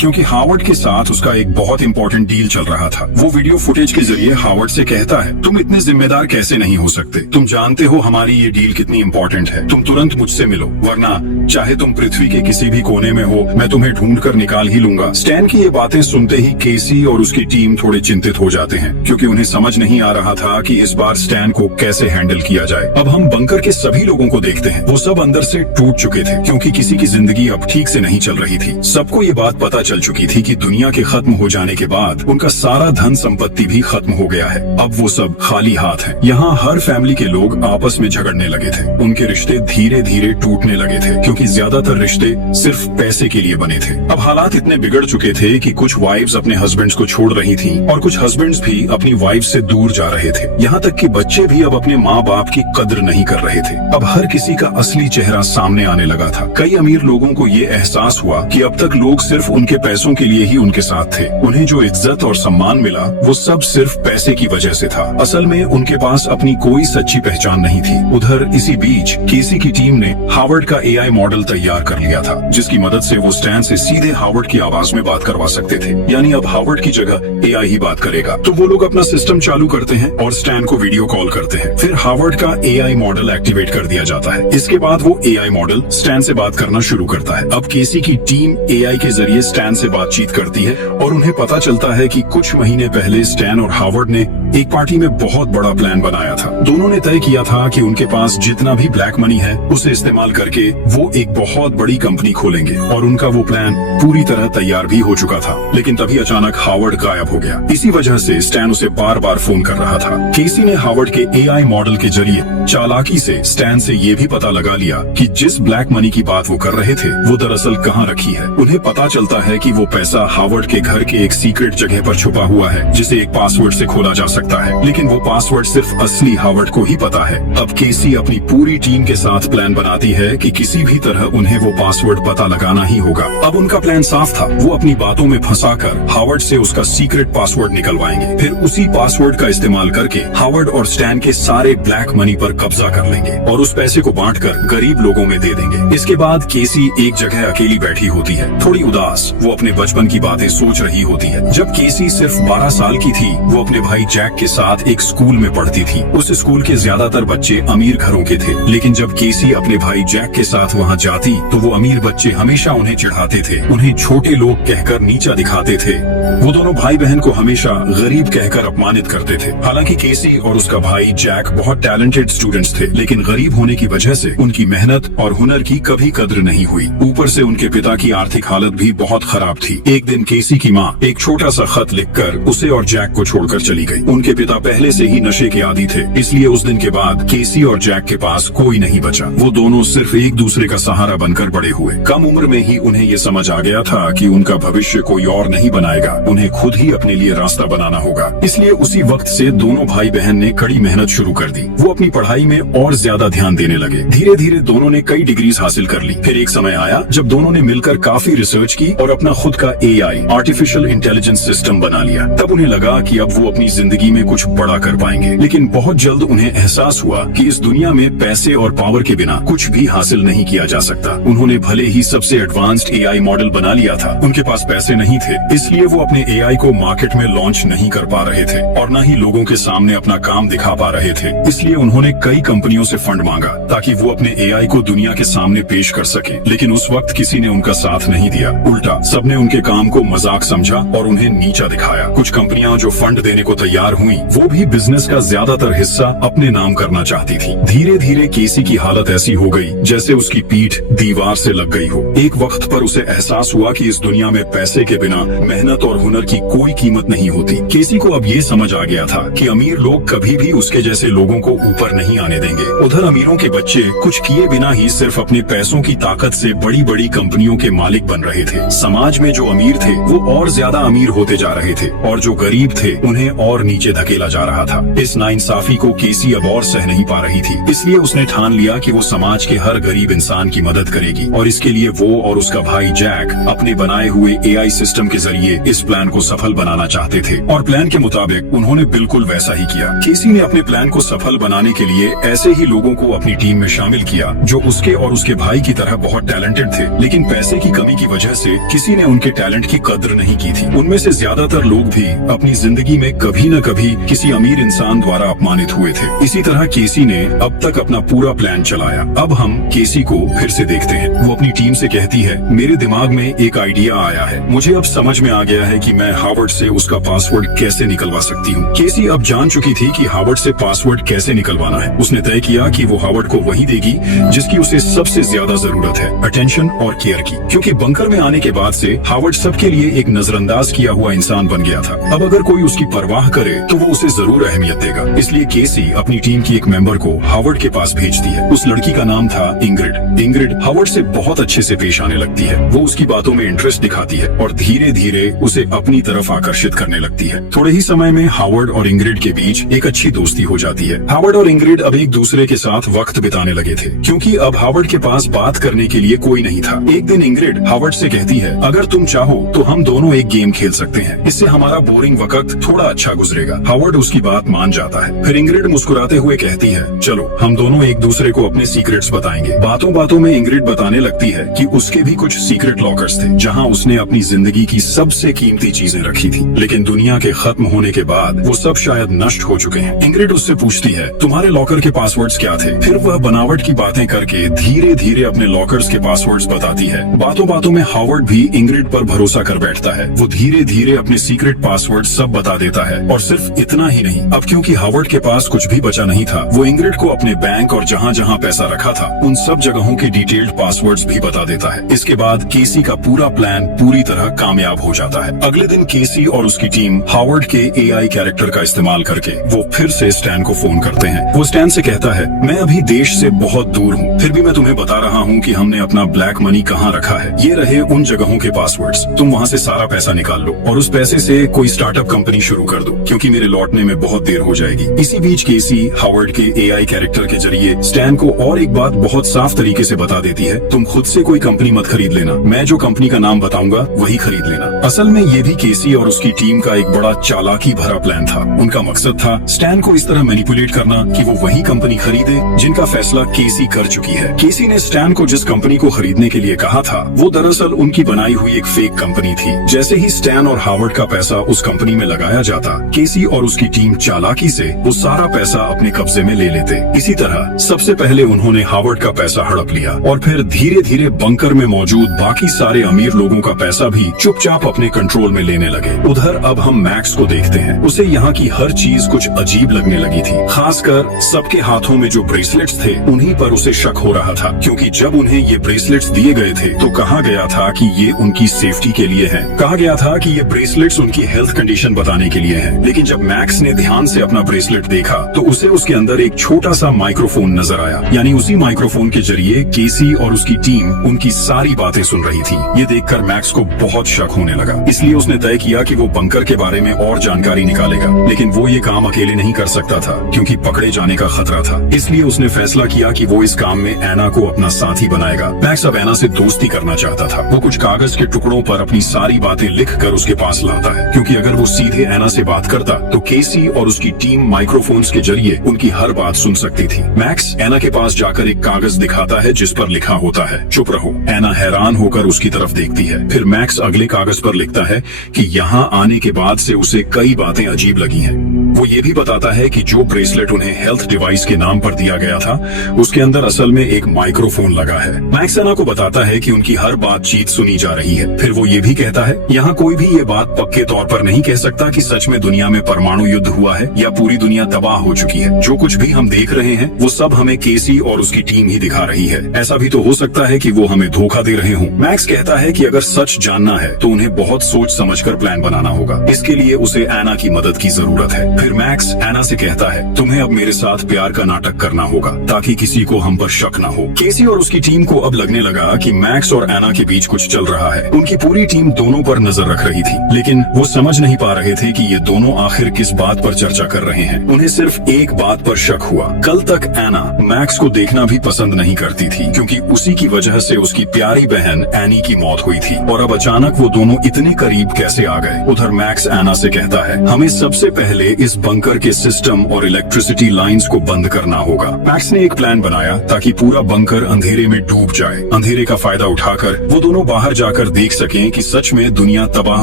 क्योंकि हार्वर्ड के साथ उसका एक बहुत इंपॉर्टेंट डील चल रहा था। वो वीडियो फुटेज के जरिए हार्वर्ड से कहता है, तुम इतने जिम्मेदार कैसे नहीं हो सकते? तुम जानते हो हमारी ये डील कितनी इंपॉर्टेंट है। तुम तुरंत मुझसे मिलो, वरना चाहे तुम पृथ्वी के किसी भी कोने में हो, मैं तुम्हें ढूंढ कर निकाल ही लूंगा। स्टैन की ये बातें सुनते ही केसी और उसकी टीम थोड़े चिंतित हो जाते हैं, क्योंकि उन्हें समझ नहीं आ रहा था कि इस बार स्टैन को कैसे हैंडल किया जाए। अब हम बंकर के सभी लोगों को देखते हैं। वो सब अंदर से टूट चुके थे, क्योंकि किसी की जिंदगी अब ठीक से नहीं चल रही थी। सबको ये बात पता चल चुकी थी कि दुनिया के खत्म हो जाने के बाद उनका सारा धन संपत्ति भी खत्म हो गया है। अब वो सब खाली हाथ हैं। यहाँ हर फैमिली के लोग आपस में झगड़ने लगे थे। उनके रिश्ते धीरे धीरे टूटने लगे थे, क्योंकि ज्यादातर रिश्ते सिर्फ पैसे के लिए बने थे। अब हालात इतने बिगड़ चुके थे कि कुछ वाइफ्स अपने हस्बैंड्स को छोड़ रही थीं और कुछ हस्बैंड्स भी अपनी वाइफ से दूर जा रहे थे। यहाँ तक कि बच्चे भी अब अपने माँ बाप की कद्र नहीं कर रहे थे। अब हर किसी का असली चेहरा सामने आने लगा था। कई अमीर लोगों को ये एहसास हुआ कि अब तक लोग सिर्फ उनके पैसों के लिए ही उनके साथ थे। उन्हें जो इज्जत और सम्मान मिला, वो सब सिर्फ पैसे की वजह से था। असल में उनके पास अपनी कोई सच्ची पहचान नहीं थी। उधर इसी बीच केसी की टीम ने हार्वर्ड का एआई मॉडल तैयार कर लिया था, जिसकी मदद से वो स्टैन से सीधे हार्वर्ड की आवाज में बात करवा सकते थे। यानी अब हार्वर्ड की जगह एआई ही बात करेगा। तो वो लोग अपना सिस्टम चालू करते हैं और स्टैन को वीडियो कॉल करते हैं। फिर हार्वर्ड का एआई मॉडल एक्टिवेट कर दिया जाता है। इसके बाद वो एआई मॉडल स्टैन से बात करना शुरू करता है। अब केसी की टीम एआई के जरिए स्टैन से बातचीत करती है और उन्हें पता चलता है कि कुछ महीने पहले स्टैन और हार्वर्ड ने एक पार्टी में बहुत बड़ा प्लान बनाया था। दोनों ने तय किया था कि उनके पास जितना भी ब्लैक मनी है, उसे इस्तेमाल करके वो एक बहुत बड़ी कंपनी खोलेंगे, और उनका वो प्लान पूरी तरह तैयार भी हो चुका था। लेकिन तभी अचानक हार्वर्ड गायब हो गया। इसी वजह से स्टैन उसे बार बार फोन कर रहा था। केसी ने हार्वर्ड के एआई मॉडल के जरिए चालाकी से स्टैन से ये भी पता लगा लिया कि जिस ब्लैक मनी की बात वो कर रहे थे, वो दरअसल कहाँ रखी है। उन्हें पता चलता है कि वो पैसा हार्वर्ड के घर के एक सीक्रेट जगह पर छुपा हुआ है, जिसे एक पासवर्ड से खोला जा सकता है। लेकिन वो पासवर्ड सिर्फ असली हार्वर्ड को ही पता है। अब केसी अपनी पूरी टीम के साथ प्लान बनाती है कि किसी भी तरह उन्हें वो पासवर्ड पता लगाना ही होगा। अब उनका प्लान साफ था। वो अपनी बातों में फंसाकर हार्वर्ड से उसका सीक्रेट पासवर्ड निकलवाएंगे। फिर उसी पासवर्ड का इस्तेमाल करके हार्वर्ड और स्टैन के सारे ब्लैक मनी पर कब्जा कर लेंगे और उस पैसे को बांटकर गरीब लोगों में दे देंगे। इसके बाद केसी एक जगह अकेली बैठी होती है, थोड़ी उदास। वो अपने बचपन की बातें सोच रही होती है। जब केसी सिर्फ 12 साल की थी, वो अपने भाई जैक के साथ एक स्कूल में पढ़ती थी। उस स्कूल के ज्यादातर बच्चे अमीर घरों के थे, लेकिन जब केसी अपने भाई जैक के साथ वहाँ जाती, तो वो अमीर बच्चे हमेशा उन्हें चिढ़ाते थे, उन्हें छोटे लोग कहकर नीचा दिखाते थे। वो दोनों भाई बहन को हमेशा गरीब कहकर अपमानित करते थे। हालांकि केसी और उसका भाई जैक बहुत टैलेंटेड स्टूडेंट्स थे, लेकिन गरीब होने की वजह से उनकी मेहनत और हुनर की कभी कद्र नहीं हुई। ऊपर से उनके पिता की आर्थिक हालत भी बहुत खराब थी। एक दिन केसी की माँ एक छोटा सा खत लिखकर उसे और जैक को छोड़कर चली गई। उनके पिता पहले से ही नशे के आदी थे, इसलिए उस दिन के बाद केसी और जैक के पास कोई नहीं बचा। वो दोनों सिर्फ एक दूसरे का सहारा बनकर बड़े हुए। कम उम्र में ही उन्हें ये समझ आ गया था कि उनका भविष्य कोई और नहीं बनाएगा, उन्हें खुद ही अपने लिए रास्ता बनाना होगा। इसलिए उसी वक्त से दोनों भाई बहन ने कड़ी मेहनत शुरू कर दी। वो अपनी पढ़ाई में और ज्यादा ध्यान देने लगे। धीरे धीरे दोनों ने कई डिग्रीज हासिल कर ली। फिर एक समय आया जब दोनों ने मिलकर काफी रिसर्च की और अपना खुद का एआई आर्टिफिशियल इंटेलिजेंस सिस्टम बना लिया। तब उन्हें लगा कि अब वो अपनी जिंदगी में कुछ बड़ा कर पाएंगे। लेकिन बहुत जल्द उन्हें एहसास हुआ कि इस दुनिया में पैसे और पावर के बिना कुछ भी हासिल नहीं किया जा सकता। उन्होंने भले ही सबसे एडवांस्ड एआई मॉडल बना लिया था, उनके पास पैसे नहीं थे, इसलिए वो अपने एआई को मार्केट में लॉन्च नहीं कर पा रहे थे और न ही लोगों के सामने अपना काम दिखा पा रहे थे। इसलिए उन्होंने कई कंपनियों से फंड मांगा ताकि वो अपने एआई को दुनिया के सामने पेश कर सके। लेकिन उस वक्त किसी ने उनका साथ नहीं दिया। उल्टा सबने उनके काम को मजाक समझा और उन्हें नीचा दिखाया। कुछ कंपनियां जो फंड देने को तैयार हुई, वो भी बिजनेस का ज्यादातर हिस्सा अपने नाम करना चाहती थी। धीरे धीरे केसी की हालत ऐसी हो गई जैसे उसकी पीठ दीवार से लग गई हो। एक वक्त पर उसे एहसास हुआ कि इस दुनिया में पैसे के बिना मेहनत और हुनर की कोई कीमत नहीं होती। केसी को अब ये समझ आ गया था कि अमीर लोग कभी भी उसके जैसे लोगों को ऊपर नहीं आने देंगे। उधर अमीरों के बच्चे कुछ किए बिना ही सिर्फ अपने पैसों की ताकत से बड़ी बड़ी कंपनियों के मालिक बन रहे थे। समाज में जो अमीर थे वो और ज्यादा अमीर होते जा रहे थे और जो गरीब थे उन्हें और नीचे धकेला जा रहा था। इस नाइंसाफी को केसी अब और सह नहीं पा रही थी, इसलिए उसने ठान लिया कि वो समाज के हर गरीब इंसान प्लान की मदद करेगी और इसके लिए वो और उसका भाई जैक अपने बनाए हुए एआई सिस्टम के जरिए इस प्लान को सफल बनाना चाहते थे और प्लान के मुताबिक उन्होंने बिल्कुल वैसा ही किया। केसी ने अपने प्लान को सफल बनाने के लिए ऐसे ही लोगों को अपनी टीम में शामिल किया जो उसके और उसके भाई की तरह बहुत टैलेंटेड थे, लेकिन पैसे की कमी की वजह से किसी ने उनके टैलेंट की कद्र नहीं की थी। उनमें से ज्यादातर लोग भी अपनी जिंदगी में कभी न कभी किसी अमीर इंसान द्वारा अपमानित हुए थे। इसी तरह केसी ने अब तक अपना पूरा प्लान चलाया। अब हम केसी को फिर से देखते हैं। वो अपनी टीम से कहती है, मेरे दिमाग में एक आइडिया आया है। मुझे अब समझ में आ गया है कि मैं हावर्ड से उसका पासवर्ड कैसे निकलवा सकती हूँ। केसी अब जान चुकी थी कि हावर्ड से पासवर्ड कैसे निकलवाना है। उसने तय किया कि वो हावर्ड को वही देगी जिसकी उसे सबसे ज्यादा जरूरत है, अटेंशन और केयर की। क्योंकि बंकर में आने के बाद से हावर्ड सबके लिए एक नजरअंदाज किया हुआ इंसान बन गया था। अब अगर कोई उसकी परवाह करे तो वो उसे जरूर अहमियत देगा। इसलिए केसी अपनी टीम की एक मेंबर को हावर्ड के पास भेजती है। उस लड़की का नाम था इंग्रिड। इंग्रिड हावर्ड से बहुत अच्छे से पेश आने लगती है। वो उसकी बातों में इंटरेस्ट दिखाती है और धीरे धीरे उसे अपनी तरफ आकर्षित करने लगती है। थोड़े ही समय में हावर्ड और इंग्रिड के बीच एक अच्छी दोस्ती हो जाती है। हावर्ड और इंग्रिड अब एक दूसरे के साथ वक्त बिताने लगे थे, क्योंकि अब हावर्ड के पास बात करने के लिए कोई नहीं था। एक दिन इंग्रिड हावर्ड से कहती है, अगर तुम चाहो तो हम दोनों एक गेम खेल सकते हैं, इससे हमारा बोरिंग वक्त थोड़ा अच्छा गुजरेगा। हावर्ड उसकी बात मान जाता है। फिर इंग्रिड मुस्कुराते हुए कहती है, चलो हम दोनों एक दूसरे को अपने सीक्रेट्स बताएंगे। बातों बातों में इंग्रिड बताने लगती है कि उसके भी कुछ सीक्रेट लॉकर्स थे, जहां उसने अपनी जिंदगी की सबसे कीमती चीजें रखी थी, लेकिन दुनिया के खत्म होने के बाद वो सब शायद नष्ट हो चुके हैं। इंग्रिड उससे पूछती है, तुम्हारे लॉकर के पासवर्ड्स क्या थे? फिर वह बनावट की बातें करके धीरे धीरे अपने लॉकर्स के पासवर्ड्स बताती है। बातों बातों में हावर्ड भी इंग्रिड पर भरोसा कर बैठता है। वो धीरे धीरे अपने सीक्रेट पासवर्ड सब बता देता है। और सिर्फ इतना ही नहीं, अब क्योंकि हावर्ड के पास कुछ भी बचा नहीं था, वो इंग्रिड को अपने बैंक और जहाँ जहाँ पैसा रखा था उन सब जगहों के डिटेल्ड पासवर्ड्स भी बता देता है। इसके बाद केसी का पूरा प्लान पूरी तरह कामयाब हो जाता है। अगले दिन केसी और उसकी टीम हावर्ड के एआई कैरेक्टर का इस्तेमाल करके वो फिर से स्टैन को फोन करते हैं। वो स्टैन से कहता है, मैं अभी देश से बहुत दूर हूँ, फिर भी मैं तुम्हें बता रहा हूँ कि हमने अपना ब्लैक मनी कहाँ रखा है। ये रहे उन जगहों के पासवर्ड्स, तुम वहाँ से सारा पैसा निकाल लो और उस पैसे से कोई स्टार्टअप कंपनी शुरू कर दो, क्योंकि मेरे लौटने में बहुत देर हो जाएगी। इसी बीच केसी हावर्ड के एआई कैरेक्टर के जरिए स्टैन को और एक बात बहुत साफ तरीके से बता देती है, तुम खुद से कोई कंपनी मत खरीद लेना, मैं जो कंपनी का नाम बताऊंगा वही खरीद लेना। असल में ये भी केसी और उसकी टीम का एक बड़ा चालाकी भरा प्लान था। उनका मकसद था स्टैन को इस तरह मैनिपुलेट करना कि वो वही कंपनी खरीदे जिनका फैसला केसी कर चुकी है। केसी ने स्टैन को जिस कंपनी को खरीदने के लिए कहा था वो दरअसल उनकी बनाई हुई एक फेक कंपनी थी। जैसे ही स्टैन और हावर्ड का पैसा उस कंपनी में लगाया जाता, केसी और उसकी टीम चालाकी से वो सारा पैसा अपने कब्जे में ले लेते। इसी तरह सबसे पहले उन्होंने हावर्ड का पैसा हड़प लिया और फिर धीरे धीरे बंकर में मौजूद बाकी सारे अमीर लोगों का पैसा भी चुपचाप अपने कंट्रोल में लेने लगे। उधर अब हम मैक्स को देखते हैं। उसे यहाँ की हर चीज कुछ अजीब लगने लगी थी। खासकर सबके हाथों में जो ब्रेसलेट्स थे उन्हीं पर उसे शक हो रहा था, क्योंकि जब उन्हें ये ब्रेसलेट्स दिए गए थे तो कहा गया था कि ये उनकी सेफ्टी के लिए है। कहा गया था कि ये ब्रेसलेट्स उनकी हेल्थ कंडीशन बताने के लिए है। लेकिन जब मैक्स ने ध्यान से अपना ब्रेसलेट देखा तो उसे उसके अंदर एक छोटा सा माइक्रोफोन नजर आया। यानी उसी माइक्रोफोन के जरिए केसी और उसकी टीम उनकी सारी बातें सुन रही थी। ये देखकर मैक्स को बहुत शक होने लगा, इसलिए उसने तय किया कि वो बंकर के बारे में और जानकारी निकालेगा। लेकिन वो ये काम अकेले नहीं कर सकता था, क्योंकि पकड़े जाने का खतरा था। इसलिए उसने फैसला किया कि वो इस काम में एना को अपना साथी बनाएगा। मैक्स अब एना से दोस्ती करना चाहता था। वो कुछ कागज के टुकड़ों पर अपनी सारी बातें लिखकर उसके पास लाता है, क्योंकि अगर वो सीधे एना से बात करता तो केसी और उसकी टीम माइक्रोफोन्स के जरिए उनकी हर बात सुन सकती थी। मैक्स एना के पास जाकर एक कागज दिखाता है जिस पर लिखा होता है, चुप रहो। एना हैरान होकर उसकी तरफ देखती है। फिर मैक्स अगले कागज पर लिखता है कि यहाँ आने के बाद से उसे कई बातें अजीब लगी हैं। वो ये भी बताता है कि जो ब्रेसलेट उन्हें हेल्थ डिवाइस के नाम पर दिया गया था उसके अंदर असल में एक माइक्रोफोन लगा है। मैक्स एना को बताता है कि उनकी हर बातचीत सुनी जा रही है। फिर वो ये भी कहता है, यहाँ कोई भी ये बात पक्के तौर पर नहीं कह सकता कि सच में दुनिया में परमाणु युद्ध हुआ है या पूरी दुनिया तबाह हो चुकी है। जो कुछ भी हम देख रहे हैं वो सब हमें केसी और उसकी टीम ही दिखा रही है। ऐसा भी तो हो सकता है कि वो हमें धोखा दे रहे हों। मैक्स कहता है कि अगर सच जानना है तो उन्हें बहुत सोच समझकर प्लान बनाना होगा। इसके लिए उसे एना की मदद की जरूरत है। फिर मैक्स एना से कहता है, तुम्हें अब मेरे साथ प्यार का नाटक करना होगा ताकि किसी को हम पर शक न हो। केसी और उसकी टीम को अब लगने लगा कि मैक्स और एना के बीच कुछ चल रहा है। उनकी पूरी टीम दोनों पर नजर रख रही थी, लेकिन वो समझ नहीं पा रहे थे कि ये दोनों आखिर किस बात पर चर्चा कर रहे हैं। उन्हें सिर्फ एक बात पर शक हुआ। कल तक एना मैक्स को देखना भी पसंद नहीं करती थी, क्योंकि उसी की वजह से उसकी प्यारी बहन एनी की मौत हुई थी। और अब अचानक वो दोनों इतने करीब कैसे आ गए। उधर मैक्स एना से कहता है, हमें सबसे पहले इस बंकर के सिस्टम और इलेक्ट्रिसिटी लाइंस को बंद करना होगा। मैक्स ने एक प्लान बनाया ताकि पूरा बंकर अंधेरे में डूब जाए। अंधेरे का फायदा उठाकर वो दोनों बाहर जाकर देख सकें कि सच में दुनिया तबाह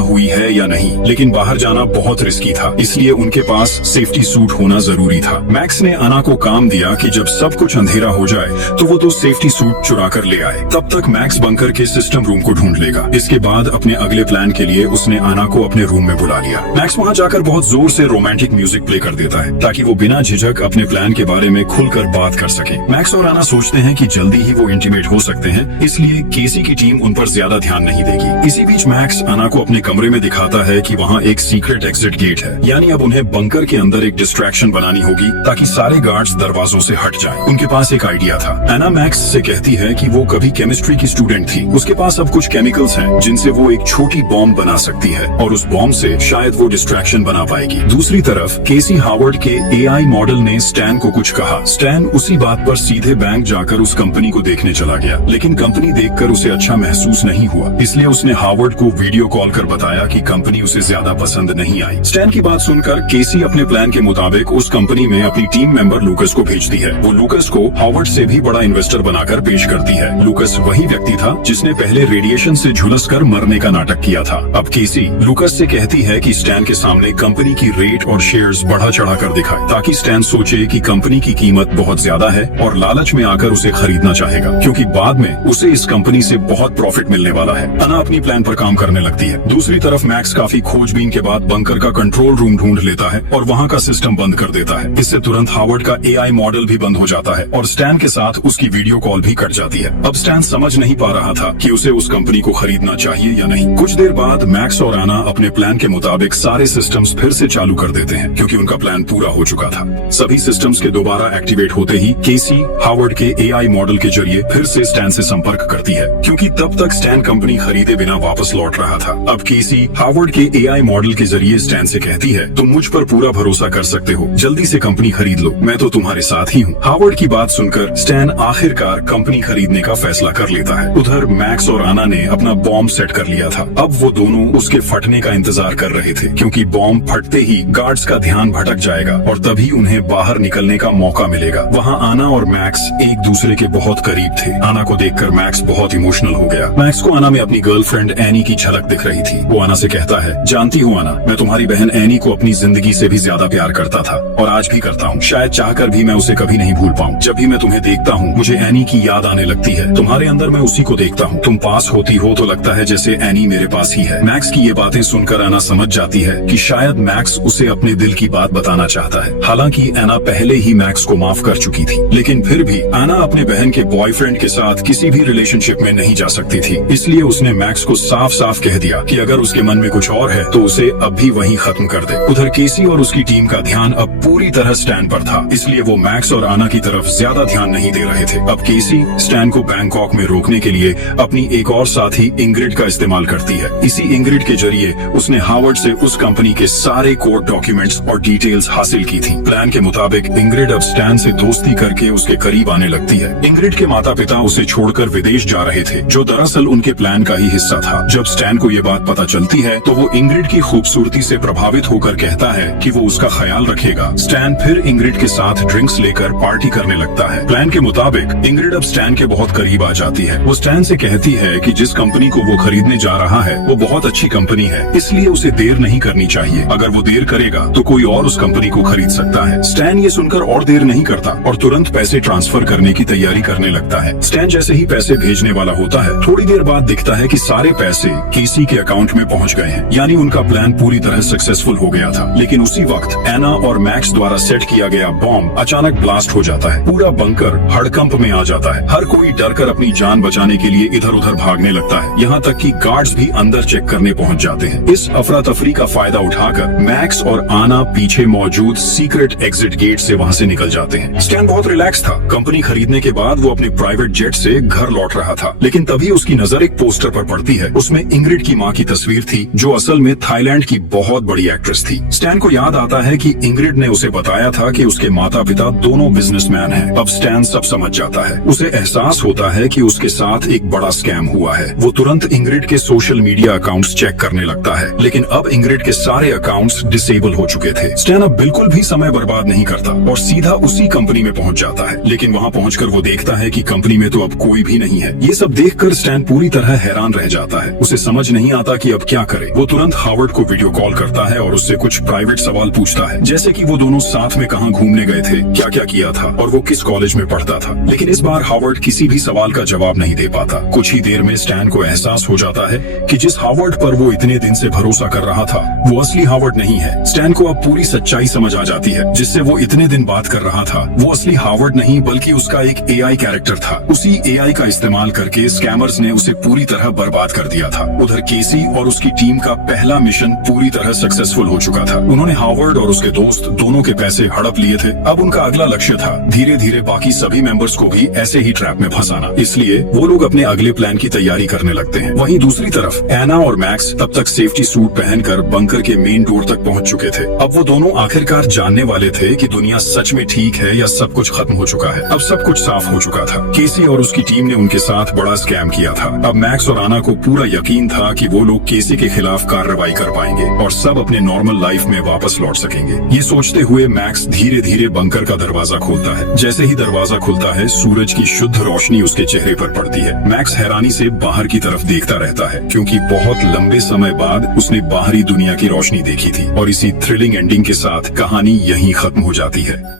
हुई है या नहीं। लेकिन बाहर जाना बहुत रिस्की था, इसलिए उनके पास सेफ्टी सूट होना जरूरी था। मैक्स ने एना को काम दिया कि जब सब कुछ अंधेरा हो जाए तो वो सेफ्टी सूट चुरा कर ले आए। तब तक मैक्स बंकर के सिस्टम रूम को ढूंढ लेगा। इसके बाद अपने अगले प्लान के लिए उसने एना को अपने रूम में बुला लिया। मैक्स वहाँ जाकर बहुत जोर से रोमांटिक म्यूजिक प्ले कर देता है ताकि वो बिना झिझक अपने प्लान के बारे में खुलकर बात कर सके। मैक्स और एना सोचते हैं कि जल्दी ही वो इंटीमेट हो सकते हैं, इसलिए केसी की टीम उन पर ज्यादा ध्यान नहीं देगी। इसी बीच मैक्स एना को अपने कमरे में दिखाता है कि वहाँ एक सीक्रेट एग्जिट गेट है, यानी अब उन्हें बंकर के अंदर एक डिस्ट्रैक्शन बनानी होगी ताकि सारे गार्ड्स दरवाजों से हट जाएं। उनके पास एक आइडिया था। एना मैक्स से कहती है कि वो कभी केमिस्ट्री की स्टूडेंट थी। उसके पास अब कुछ केमिकल्स हैं जिनसे वो एक छोटी बॉम्ब बना सकती है और उस बॉम्ब से शायद वो डिस्ट्रैक्शन बना पाएगी। दूसरी तरफ केसी हावर्ड के एआई मॉडल ने स्टैन को कुछ कहा। स्टैन उसी बात पर सीधे बैंक जाकर उस कंपनी को देखने चला गया, लेकिन कंपनी देखकर उसे अच्छा महसूस नहीं हुआ, इसलिए उसने हावर्ड को वीडियो कॉल कर बताया कि कंपनी उसे ज्यादा पसंद नहीं आई। स्टैन की बात सुनकर केसी अपने प्लान के मुताबिक उस कंपनी में अपनी टीम मेंबर लूकस को भेजती है। वो लूकस को हावर्ड से भी बड़ा इन्वेस्टर बनाकर पेश करती है। लूकस वही व्यक्ति था जिसने पहले रेडिएशन से झुलसकर मरने का नाटक किया था। अब केसी लूकस से कहती है कि स्टैन के सामने कंपनी की रेट और शेयर्स बढ़ा चढ़ा कर दिखाए, ताकि स्टैन सोचे कि कंपनी की कीमत बहुत ज्यादा है और लालच में आकर उसे खरीदना चाहेगा, क्योंकि बाद में उसे इस कंपनी से बहुत प्रॉफिट मिलने वाला है। एना अपनी प्लान पर काम करने लगती है। दूसरी तरफ मैक्स काफी खोजबीन के बाद बंकर का कंट्रोल रूम ढूंढ लेता है और वहाँ का सिस्टम बंद कर देता है। इससे तुरंत हावर्ड का एआई मॉडल भी बंद हो जाता है और स्टैन के साथ उसकी वीडियो कॉल भी कट जाती है। अब स्टैन समझ नहीं पा रहा था कि उसे उस कंपनी को खरीदना चाहिए या नहीं। कुछ देर बाद मैक्स और एना अपने प्लान के मुताबिक सारे सिस्टम्स फिर से चालू कर देते हैं, क्योंकि उनका प्लान पूरा हो चुका था। सभी सिस्टम्स के दोबारा एक्टिवेट होते ही केसी हावर्ड के एआई मॉडल के जरिए फिर से स्टैन से संपर्क करती है, क्योंकि तब तक स्टैन कंपनी खरीदे बिना वापस लौट रहा था। अब केसी हावर्ड के एआई मॉडल के जरिए स्टैन से कहती है, तुम मुझ पर पूरा भरोसा कर सकते हो, जल्दी से कंपनी खरीद लो, मैं तो तुम्हारे साथ ही हूँ। हावर्ड की बात सुनकर स्टैन आखिरकार कंपनी खरीदने का फैसला कर लेता है। उधर मैक्स और एना ने अपना बॉम्ब सेट कर लिया था। अब वो दोनों उसके फटने का इंतजार कर रहे थे, क्योंकि बॉम्ब फटते ही गार्ड्स का ध्यान भटक जाएगा और तभी उन्हें बाहर निकलने का मौका मिलेगा। वहाँ आना और मैक्स एक दूसरे के बहुत करीब थे। आना को देखकर मैक्स बहुत इमोशनल हो गया। मैक्स को आना में अपनी गर्लफ्रेंड एनी की झलक दिख रही थी। वो आना से कहता है, जानती हूँ आना, मैं तुम्हारी बहन एनी को अपनी जिंदगी से भी ज्यादा प्यार करता था और आज भी करता हूँ। शायद चाहकर भी मैं उसे कभी नहीं भूल पाऊँ। जब भी मैं तुम्हें देखता हूँ मुझे एनी की याद आने लगती है। तुम्हारे अंदर मैं उसी को देखता हूँ। तुम पास होती हो तो लगता है जैसे एनी मेरे पास ही है। मैक्स की ये बातें सुनकर एना समझ जाती है कि शायद मैक्स उसे अपने दिल की बात बताना चाहता है। हालांकि एना पहले ही मैक्स को माफ कर चुकी थी, लेकिन फिर भी एना अपने बहन के बॉयफ्रेंड के साथ किसी भी रिलेशनशिप में नहीं जा सकती थी। इसलिए उसने मैक्स को साफ साफ कह दिया कि अगर उसके मन में कुछ और है तो उसे अब भी वहीं खत्म कर दे। उधर केसी और उसकी टीम का ध्यान अब पूरी तरह स्टैन पर था, इसलिए वो मैक्स और आना की तरफ ज्यादा ध्यान नहीं दे रहे थे। अब केसी स्टैन को बैंकॉक में रोकने के लिए अपनी एक और साथी इंग्रिड का इस्तेमाल करती है। इसी इंग्रिड के जरिए उसने हावर्ड से उस कंपनी के सारे कोर्ट डॉक्यूमेंट्स और डिटेल्स हासिल की थी। प्लान के मुताबिक इंग्रिड अब स्टैन से दोस्ती करके उसके करीब आने लगती है। इंग्रिड के माता पिता उसे छोड़कर विदेश जा रहे थे, जो दरअसल उनके प्लान का ही हिस्सा था। जब स्टैन को ये बात पता चलती है तो वो इंग्रिड की खूबसूरती से प्रभावित होकर कहता है कि वो उसका ख्याल रखेगा। स्टैन फिर इंग्रिड के साथ ड्रिंक्स लेकर पार्टी करने लगता है। प्लान के मुताबिक इंग्रिड अब स्टैन के बहुत करीब आ जाती है। वो स्टैन से कहती है कि जिस कंपनी को वो खरीदने जा रहा है वो बहुत अच्छी कंपनी है, इसलिए उसे देर नहीं करनी चाहिए। अगर वो देर करेगा तो कोई और उस कंपनी को खरीद सकता है। स्टैन ये सुनकर और देर नहीं करता और तुरंत पैसे ट्रांसफर करने की तैयारी करने लगता है। स्टैन जैसे ही पैसे भेजने वाला होता है, थोड़ी देर बाद दिखता है कि सारे पैसे केसी के अकाउंट में पहुंच गए हैं, यानी उनका प्लान पूरी तरह सक्सेसफुल हो गया था। लेकिन उसी वक्त एना और मैक्स द्वारा सेट किया गया बॉम्ब अचानक ब्लास्ट हो जाता है। पूरा बंकर हड़कंप में आ जाता है। हर कोई डरकर अपनी जान बचाने के लिए इधर उधर भागने लगता है, यहाँ तक कि गार्ड्स भी अंदर चेक करने पहुंच जाते हैं। इस अफरा तफरी का फायदा उठाकर मैक्स और आना एना पीछे मौजूद सीक्रेट एग्जिट गेट से वहाँ से निकल जाते हैं। स्टैन बहुत रिलैक्स था। कंपनी खरीदने के बाद वो अपने प्राइवेट जेट से घर लौट रहा था, लेकिन तभी उसकी नजर एक पोस्टर पर पड़ती है। उसमें इंग्रिड की माँ की तस्वीर थी, जो असल में थाईलैंड की बहुत बड़ी एक्ट्रेस थी। स्टैन को याद आता है कि इंग्रिड ने उसे बताया था कि उसके माता पिता दोनों बिजनेसमैन हैं। अब स्टैन सब समझ जाता है। उसे एहसास होता है कि उसके साथ एक बड़ा स्कैम हुआ है। वो तुरंत इंग्रिड के सोशल मीडिया अकाउंट्स चेक करने लगता है, लेकिन अब इंग्रिड के सारे अकाउंट्स डिसेबल हो चुके थे। स्टैन अब बिल्कुल भी समय बर्बाद नहीं करता और सीधा उसी कंपनी में पहुंच जाता है, लेकिन वहां पहुंचकर वो देखता है कि कंपनी में तो अब कोई भी नहीं है। ये सब देखकर स्टैन पूरी तरह हैरान रह जाता है। उसे समझ नहीं आता कि अब क्या करे। वो तुरंत हावर्ड को वीडियो कॉल करता है और उससे कुछ प्राइवेट सवाल पूछता है, जैसे कि वो दोनों साथ में कहाँ घूमने गए थे, क्या क्या किया था और वो किस कॉलेज में पढ़ता था। लेकिन इस बार हावर्ड किसी भी सवाल का जवाब नहीं दे पाता। कुछ ही देर में स्टैन को एहसास हो जाता है कि जिस हावर्ड पर वो इतने दिन से भरोसा कर रहा था, वो असली हावर्ड नहीं है। स्टैन को अब पूरी सच्चाई समझ आ जाती है। जिससे वो इतने दिन बात कर रहा था, वो असली हावर्ड नहीं बल्कि उसका एक एआई कैरेक्टर था। उसी एआई का इस्तेमाल करके स्कैमर्स ने उसे पूरी तरह बर्बाद कर दिया था। उधर केसी और उसकी टीम का पहला मिशन पूरी तरह सक्सेसफुल हो चुका था। उन्होंने हावर्ड और उसके दोस्त दोनों के पैसे हड़प लिए थे। अब उनका अगला लक्ष्य था धीरे धीरे बाकी सभी मेंबर्स को भी ऐसे ही ट्रैप में फंसाना। इसलिए वो लोग अपने अगले प्लान की तैयारी करने लगते हैं। वहीं दूसरी तरफ एना और मैक्स तब तक सेफ्टी सूट पहनकर बंकर के मेन डोर तक पहुंच चुके थे। अब वो दोनों आखिरकार जानने वाले थे कि दुनिया सच में ठीक है या सब कुछ खत्म हो चुका है। अब सब कुछ साफ हो चुका था। केसी और उसकी टीम ने उनके साथ बड़ा स्कैम किया था। अब मैक्स और आना को पूरा यकीन था कि वो लोग केसी के खिलाफ कार्रवाई कर पाएंगे और सब अपने नॉर्मल लाइफ में वापस लौट सकेंगे। ये सोचते हुए मैक्स धीरे धीरे बंकर का दरवाजा खोलता है। जैसे ही दरवाजा खुलता है, सूरज की शुद्ध रोशनी उसके चेहरे पर पड़ती है। मैक्स हैरानी से बाहर की तरफ देखता रहता है, क्योंकि बहुत लंबे समय बाद उसने बाहरी दुनिया की रोशनी देखी थी। और इसी थ्रिलिंग एंडिंग के साथ कहानी यहीं खत्म हो जाती है।